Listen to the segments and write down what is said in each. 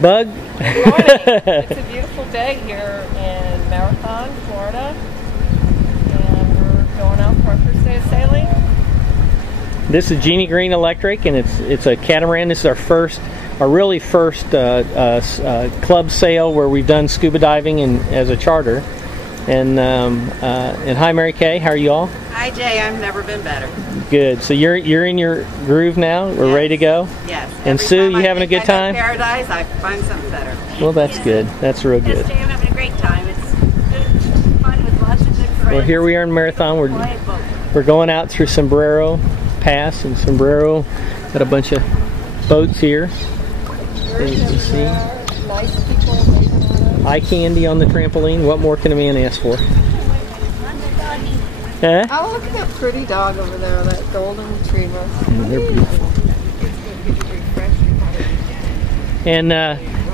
Bug? Good morning. It's a beautiful day here in Marathon, Florida. And we're going out for our first day of sailing. This is Genie Green Electric, and it's a catamaran. This is our really first club sail where we've done scuba diving as a charter. And hi, Mary Kay. How are you all? Hi, Jay. I've never been better. Good. So you're in your groove now. We're ready to go. Yes. And Sue, you having a good time? Paradise, I find something better. Well, that's good. That's real good. Yes, Jay, I'm having a great time. It's fun with lots of good friends. Well, here we are in Marathon. We're going out through Sombrero Pass and Sombrero. Got a bunch of boats here. As you can see. Nice people. Eye candy on the trampoline. What more can a man ask for? Huh? Oh, look at that pretty dog over there, that golden retriever. They're beautiful. And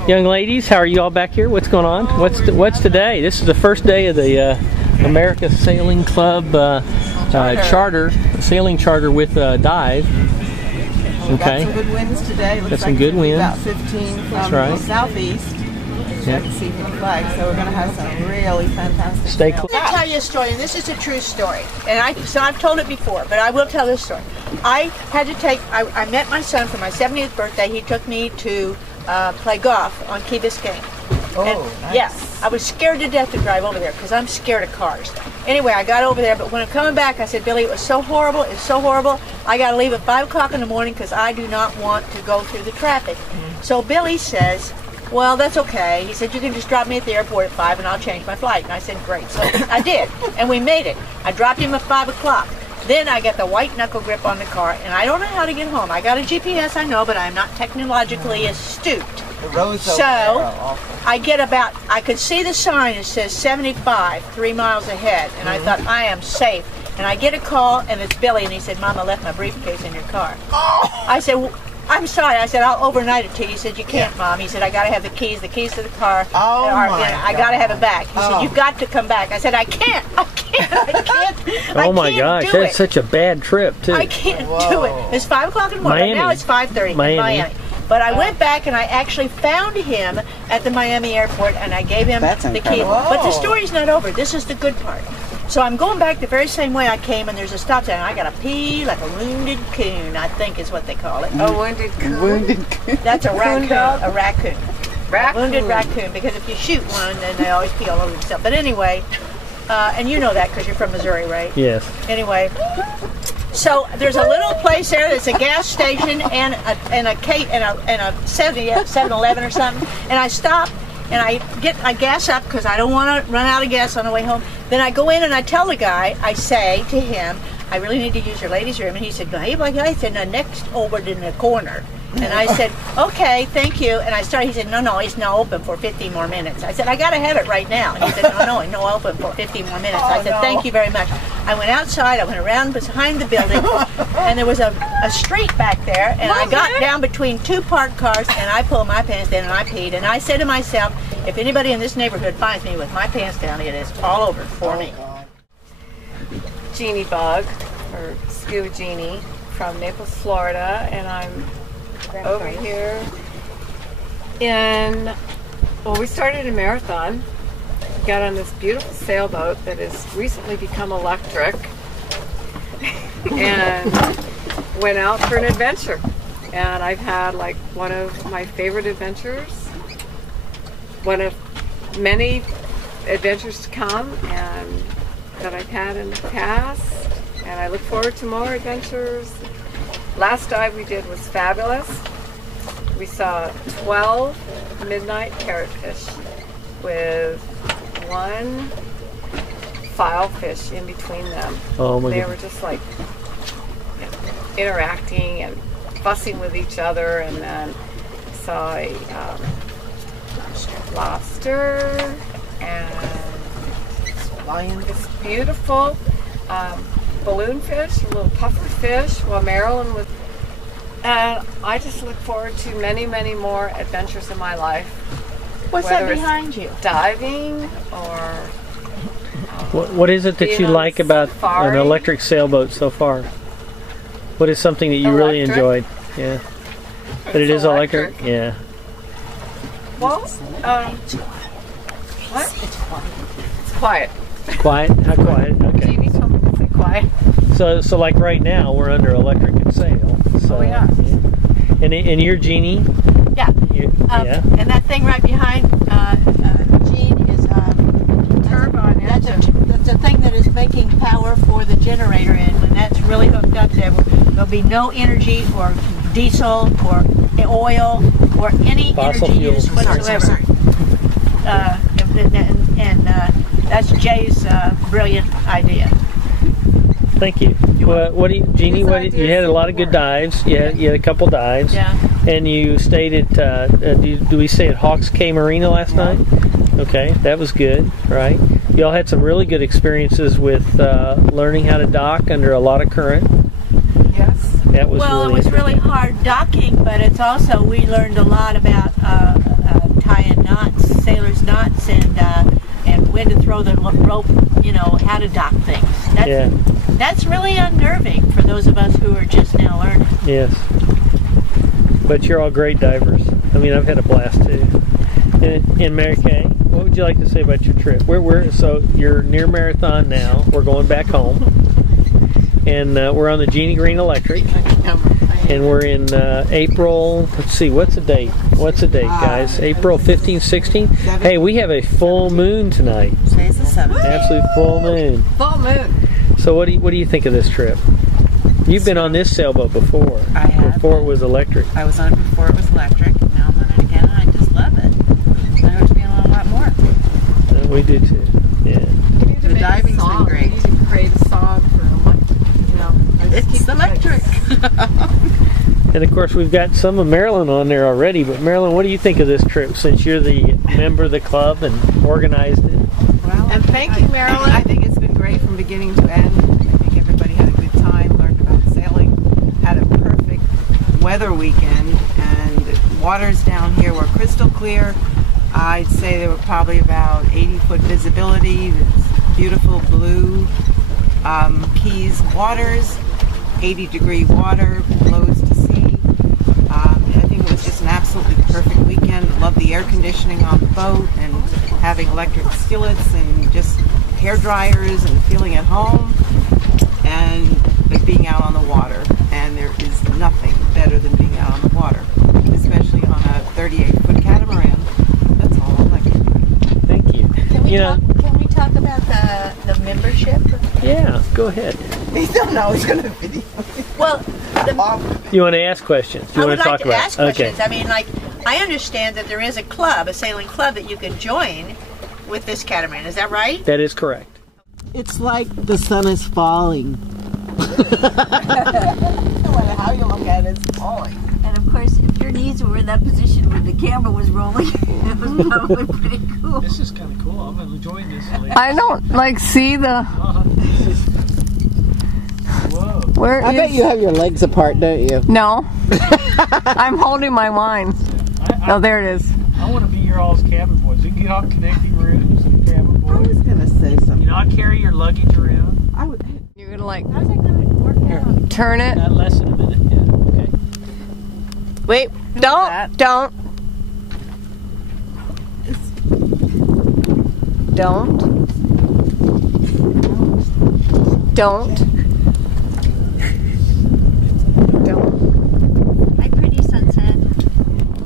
young ladies, how are you all back here? What's going on? What's today? This is the first day of the America Sailing Club sailing charter with Dive. Okay. Got some good winds today. Looks got some like good winds. About 15 from the southeast. I can see from the flag, so we're going to have some really fantastic. Stay close. I'm going to tell you a story, and this is a true story. And I've told it before, but I will tell this story. I met my son for my 70th birthday. He took me to play golf on Key Biscayne. Nice. Yeah, I was scared to death to drive over there because I'm scared of cars. Anyway, I got over there, but when I'm coming back, I said, Billy, it was so horrible. It's so horrible. I got to leave at 5 o'clock in the morning because I do not want to go through the traffic. So Billy says, well, that's okay. He said, you can just drop me at the airport at 5 and I'll change my flight. And I said, great. So I did, and we made it. I dropped him at 5 o'clock. Then I got the white knuckle grip on the car, and I don't know how to get home. I got a GPS, I know, but I'm not technologically astute. The roads So over there are awful. I could see the sign that says 75, 3 miles ahead, and I thought, I am safe. And I get a call, and it's Billy, and he said, Mom, I left my briefcase in your car. I said, well, I'm sorry. I said, I'll overnight it to you. He said, you can't, Mom. He said, I got to have the keys to the car. I got to have it back. He said, you've got to come back. I said, I can't. I can't. Oh my gosh, that's such a bad trip too. I can't do it. It's 5 o'clock in the morning. Right now it's 5:30 in Miami. But I went back and I actually found him at the Miami airport and I gave him the key. But the story's not over. This is the good part. So I'm going back the very same way I came, and there's a stop sign. I got to pee like a wounded coon, I think is what they call it. A wounded coon? Wounded coon. That's a raccoon. A raccoon. A wounded raccoon, because if you shoot one, then they always pee all over themselves. But anyway, and you know that because you're from Missouri, right? Yes. Anyway, so there's a little place there that's a gas station and a 7-Eleven or something, and I stop and I get my gas up because I don't want to run out of gas on the way home. Then I go in and I tell the guy, I say to him, I really need to use your ladies' room. And he said, hey, like I said, no, next over in the corner. And I said, okay, thank you. And he said, no, it's not open for 15 more minutes. I said, I got to have it right now. And he said, no, it's not open for 15 more minutes. I said, thank you very much. I went outside, I went around behind the building, and there was a street back there, and I got down between 2 parked cars, and I pulled my pants down, and I peed. And I said to myself, if anybody in this neighborhood finds me with my pants down, it is all over for me. Genie Bug, or Scuba Genie, from Naples, Florida, and I'm over here we started a marathon, got on this beautiful sailboat that has recently become electric, and went out for an adventure. And I've had like one of my favorite adventures, one of many adventures to come and that I've had in the past, and I look forward to more adventures. Last dive we did was fabulous. We saw 12 midnight parrotfish with 1 filefish in between them. Oh my They were just like interacting and fussing with each other, and then saw a lobster and this beautiful balloonfish, a little puffer fish, while Marilyn was. And I just look forward to many, many more adventures in my life. What's that behind you? Diving or. What is it that you like about an electric sailboat so far? What is something that you really enjoyed? Yeah. But it is electric? Yeah. Well, what? It's quiet. Quiet? How quiet? Okay. Jeannie told me to say quiet. So like right now, we're under electric and sail. So, Oh, we are. Yeah. And you're Genie? Yeah. Yeah. And that thing right behind Gene is Turbine that's engine. that's a thing that is making power for the generator, and when that's really hooked up, there'll be no energy or diesel or oil or any Fossil energy fuels. use whatsoever. And that's Jay's brilliant idea. Thank you. Well, what do you, Jeannie? His What do you had a lot of good dives. You had a couple dives. Yeah. And you stayed at. Do we stay at Hawks Cay Marina last night? Okay, that was good, right? Y'all had some really good experiences with learning how to dock under a lot of current. Yes. That was Well, really it was really hard docking, but it's also we learned a lot about tying knots, sailors' knots, and when to throw the rope. You know how to dock things. That's really unnerving for those of us who are just now learning. Yes. But you're all great divers. I mean, I've had a blast too. And Mary Kay, what would you like to say about your trip? So you're near Marathon now. We're going back home. And we're on the Genie Green Electric. And we're in April. Let's see, what's the date? Guys? April 15th, 16th? Hey, we have a full moon tonight. Today's the 7th. Absolute full moon. Full moon. So what do you think of this trip? You've been on this sailboat before. I have. Before it was electric. I was on it before it was electric. Now I'm on it again, and I just love it. I hope to be on a lot more. We do too. Yeah. We need to The make diving's a song. been great. We need to create a song for It's electric. And of course we've got some of Marilyn on there already. But Marilyn, what do you think of this trip? Since you're the member of the club and organized it. Well, And thank you, Marilyn. I think it's been great from beginning to end. I think everybody had a good time, learned about sailing, had a perfect weather weekend, and waters down here were crystal clear. I'd say there were probably about 80-foot visibility. It's beautiful blue Keys waters, 80-degree water, blows to sea. I think it was just an absolutely perfect weekend. Loved the air conditioning on the boat and having electric skillets and just hair dryers and feeling at home and being out on the water. And there is nothing better than being out on the water, especially on a 38-foot catamaran. That's all electric. Thank you. Can we talk about the membership? Yeah, go ahead. We don't know who's going to video. Well, You want to ask questions? You I want would to like talk to about ask it? questions. Okay. I mean, like, I understand that there is a club, a sailing club that you can join with this catamaran. Is that right? That is correct. It's like the sun is falling. No matter how you look at it, it's falling. And of course, if your knees were in that position when the camera was rolling, it was probably pretty cool. This is kind of cool. I'm enjoying this. I don't see the. Whoa. Where I bet you have your legs apart, don't you? No. I'm holding my wine. Oh, there it is. I want to be your all's cabin boys. We can get off connecting rooms and cabin I was boys. going to say something. I'll carry your luggage around. I would. You're gonna like How's that going to work out? turn it. Not less than a minute. Yeah. Okay. Wait, don't. Don't. Hi, pretty sunset.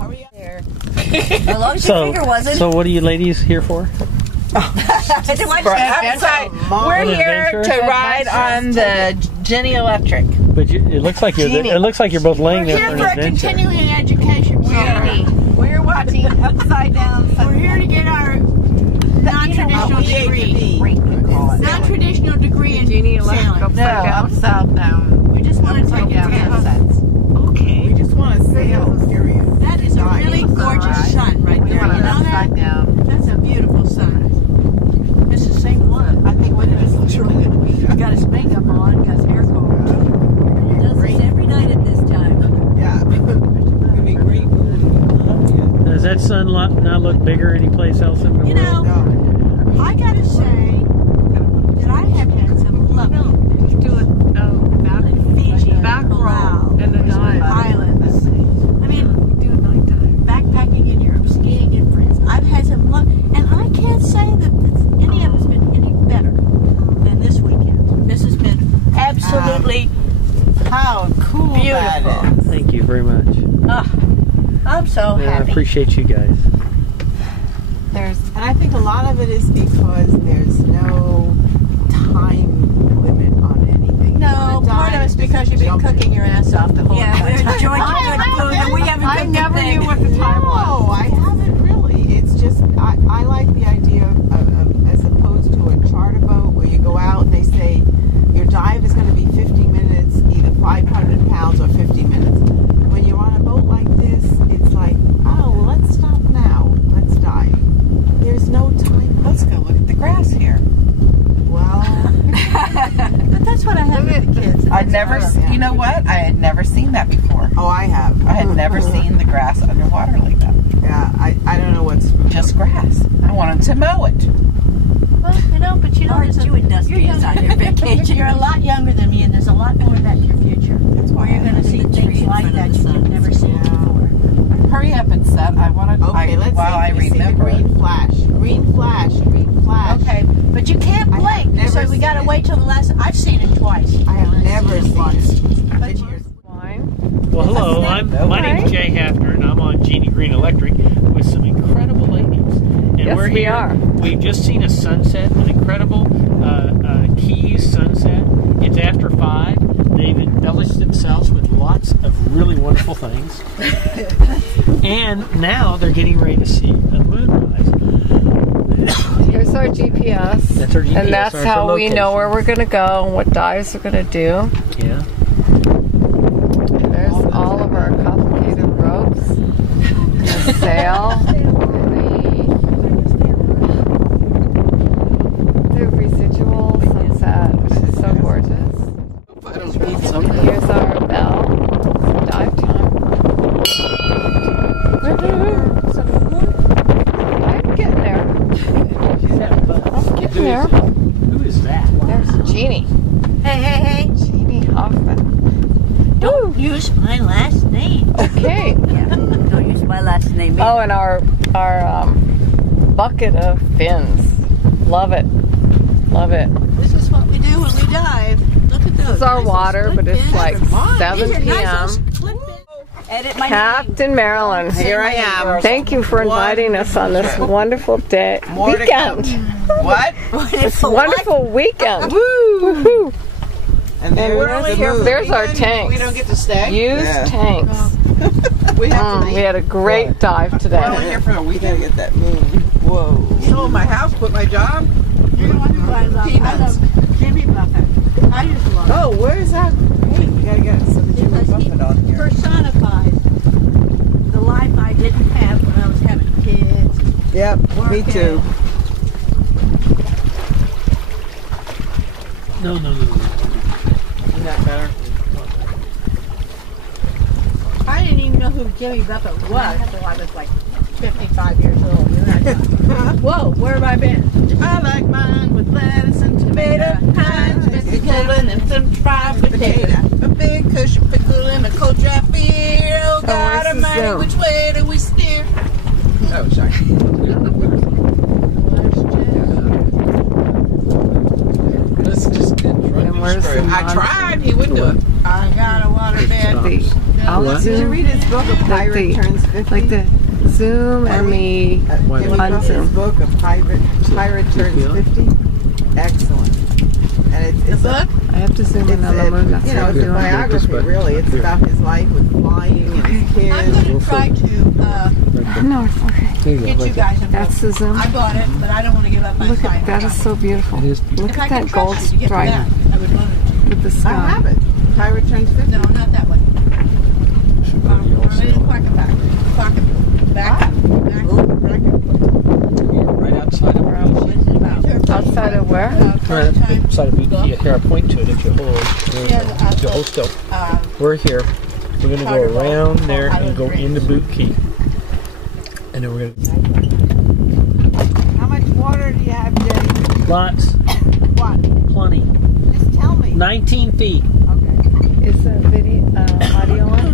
Hurry up there. As long as your finger wasn't. So what are you ladies here for? We're here to ride on the Genie Electric. But it looks like you're. It looks like you're both laying there Here for for an a adventure. continuing education program. We're watching upside down. We're here to get our non-traditional degree. Non-traditional degree in Genie Electric sailing. upside down. upside down. We just want to take Upside it down to sunsets. Okay. We just want to sail. Serious. That is a really gorgeous sun right We there. want You it know that? upside down. That's a beautiful sun. It's the same one. I think what it is literally going to be. He's got his makeup on, got his hair combed. It does this every night at this time. Yeah. It's going to be great. Does that sun not look bigger anyplace else in the You world? know, I gotta say that I have had some lovely Do it Fiji, back row Palau, and a dive. islands. I mean, Do a night dive. backpacking in Europe, skiing in much. I'm so Yeah, I happy. appreciate you guys. And I think a lot of it is because there's no time limit on anything. No, part of it's because you've been cooking your ass off the whole Yeah, time. we're enjoying good food and we haven't I cooked a never thing. knew what the time was. No, I haven't really. It's just, I like the idea of as opposed to a charter boat where you go out and they say your dive is going to be 50 minutes, either 500 pounds or 50 minutes. When you're on a boat like this, it's like, oh, well, let's stop now. Let's dive. There's no time. Let's go look at the grass here. Well, But that's what I have with the kids. I'd never, you know what? I had never seen that before. oh, I have. I had never seen the grass underwater like that. Yeah, I don't know what's. Just grass. I wanted to mow it. Well, but you know, Aren't you industrious on your vacation? You're a lot younger than me, and there's a lot more of that in your future. That's why Where you're going to see things like that you've never seen before. Hurry up and set. I want to. Okay, let's while see. I We see the remember. green flash. Green flash. Green flash. Okay, but you can't I have blink, never so we got to seen it. wait till the last. I've seen it twice. I have never seen it. Well, hello. My name's Jay Hafner, and I'm on Genie Green Electric with some incredible ladies. And Yes, we're we here. are. We've just seen a sunset, an incredible Keys sunset. It's after 5. They've embellished themselves with lots of really wonderful things. And now they're getting ready to see a moonrise. Here's our GPS. That's our GPS. And that's our how we know location. where we're going to go and what dives we're going to do. Yeah. There's all of our complicated ropes, the sail, the residual sunset, which is so gorgeous. Here's our bell for dive time. I'm getting there. I'm getting there. Who is that? There's Jeannie. Hey. Jeannie Hoffman. Don't use my last name. Okay. Yeah, don't use my last name. Oh, and our bucket of fins. Love it. Love it. This is what we do when we dive. Look at those. This is our nice water, split but it's fins. like These 7 are nice p.m. split fins. Edit my name. Captain Marilyn. Here I am. Thank you for inviting us on this wonderful day. More to Weekend. What? This wonderful weekend. Woo! And There's our tanks. We don't get to stay. Used Yeah. tanks. We have to We had a great dive We're today. here for a weekend. Get that moon. Whoa. Sold my house, quit my job. You're the one who I love. I love Jimmy Buffett. I just love Oh, where is that? Hey, you gotta get some Jimmy because he Buffett on here. personifies the life I didn't have when I was having kids. Yep, me working. too. No. Isn't that better? I didn't even know who Jimmy Buffett was until I was like 55 years old. And I thought, whoa, where have I been? I like mine with lettuce and tomato, Heinz, pickle and some fried potato. A big cushion pickle and a cold dry beer. Oh, God where's the almighty, zoom? which way do we steer? Oh, sorry. And where's the I tried, he wouldn't do it. I got a water bed. I'll Did you zoom. read his book, A Pirate Turns 50? Like the zoom and the Jimmy Buffett's unzoom. book, A Pirate Turns 50? Excellent. And it's a book? I have to zoom in on the moon. That's you know, what I'm it's a doing. biography, really. It's about his life with flying and his I'm kids. going to try to No, it's okay. get you guys involved. That's the zoom. I bought it, but I don't want to give up my Look sign. at that. Is so beautiful. Look If I at can that gold trust you to get to stripe that, I would love it. with the I sky. have it. Pirate Turns 50. No, not that one. Park it back. Park it back up. Back up. Right outside of Outside of where? Right outside of Boot Key. Here, I point to it if you hold. You hold still. We're here. We're going to go around there and go into Boot Key. And then we're going to... How much water do you have, Jenny? Lots. What? Plenty. Just tell me. 19 feet. Okay. Is the video audio on?